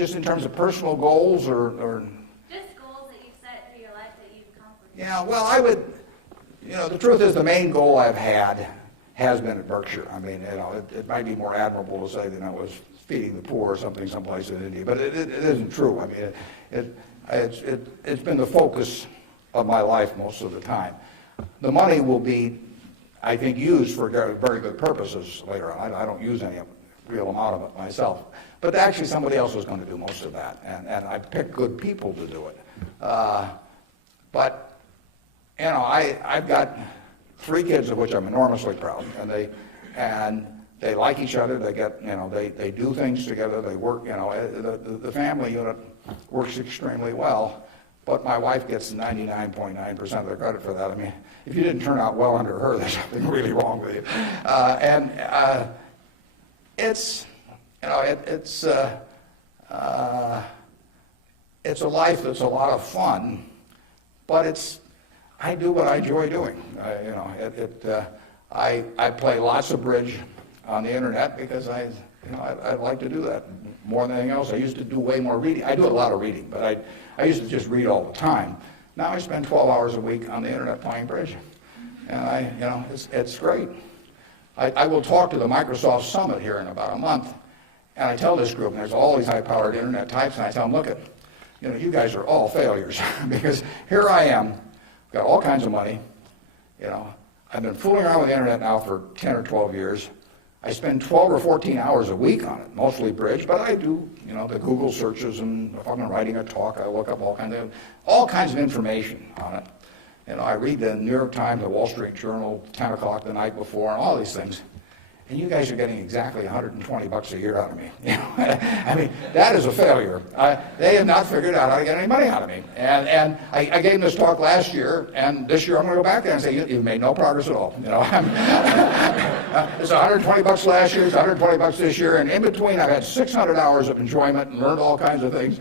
just in terms of personal goals or? Just goals that you've set for your life that you've accomplished. Yeah, well, I would, the truth is the main goal I've had has been at Berkshire. I mean, it might be more admirable to say that I was feeding the poor or something someplace in India, but it isn't true. I mean, it's been the focus of my life most of the time. The money will be, I think, used for very good purposes later on. I don't use any real amount of it myself. But actually somebody else was going to do most of that, and I picked good people to do it. But, I've got 3 kids of which I'm enormously proud, and they like each other. They get, they do things together. They work, the family unit works extremely well. But my wife gets 99.9% of the credit for that. I mean, if you didn't turn out well under her, there's something really wrong with you. It's a life that's a lot of fun, but I do what I enjoy doing. I play lots of bridge on the internet because I like to do that more than anything else. I used to do way more reading. I do a lot of reading, but I used to just read all the time. Now I spend 12 hours a week on the internet playing bridge, and it's great. I will talk to the Microsoft Summit here in about a month, and I tell this group, and there's all these high-powered internet types, and I tell them, look, you guys are all failures because here I am, got all kinds of money. I've been fooling around with the internet now for 10 or 12 years. I spend 12 or 14 hours a week on it, mostly bridge, but I do, the Google searches, and if I'm writing a talk, I look up all kinds of information on it. I read the New York Times, the Wall Street Journal, 10 o'clock the night before, and all these things. And you guys are getting exactly $120 a year out of me. I mean, that is a failure. They have not figured out how to get any money out of me. And I gave this talk last year, and this year I'm going to go back there and say, you've made no progress at all. It's $120 last year, it's $120 this year, and in between I've had 600 hours of enjoyment and learned all kinds of things.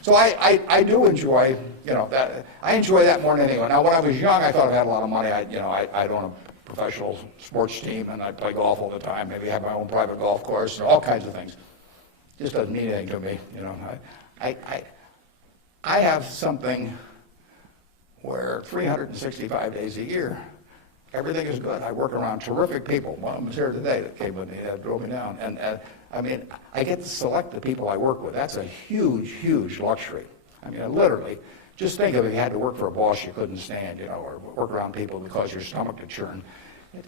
So I do enjoy, that. I enjoy that more than anyone. Now, when I was young, I thought I had a lot of money. I'd own a professional sports team, and I play golf all the time. Maybe have my own private golf course, and all kinds of things. Just doesn't mean anything to me. I have something where 365 days a year, everything is good. I work around terrific people. One of them is here today that came with me, that drove me down. And I mean, I get to select the people I work with. That's a huge, huge luxury. I mean, literally, just think of if you had to work for a boss you couldn't stand, or work around people that cause your stomach to churn.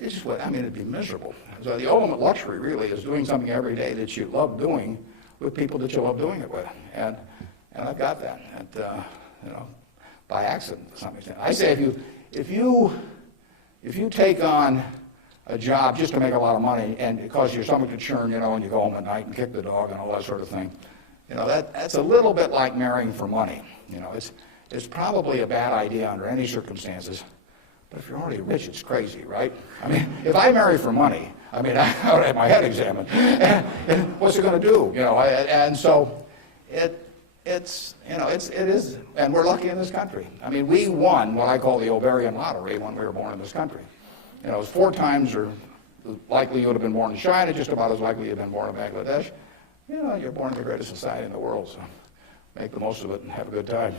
It'd be miserable. So the ultimate luxury really is doing something every day that you love doing with people that you love doing it with. And I've got that, by accident to some extent. I say if you take on a job just to make a lot of money and it causes your stomach to churn, and you go home at night and kick the dog and all that sort of thing, that's a little bit like marrying for money. It's probably a bad idea under any circumstances, but if you're already rich, it's crazy, right? I mean, if I marry for money, I ought to have my head examined. And what's it going to do? And so it is, and we're lucky in this country. I mean, we won what I call the ovarian lottery when we were born in this country. It was 4 times or likely you would have been born in China, just about as likely you'd have been born in Bangladesh. You're born in the greatest society in the world, so make the most of it and have a good time.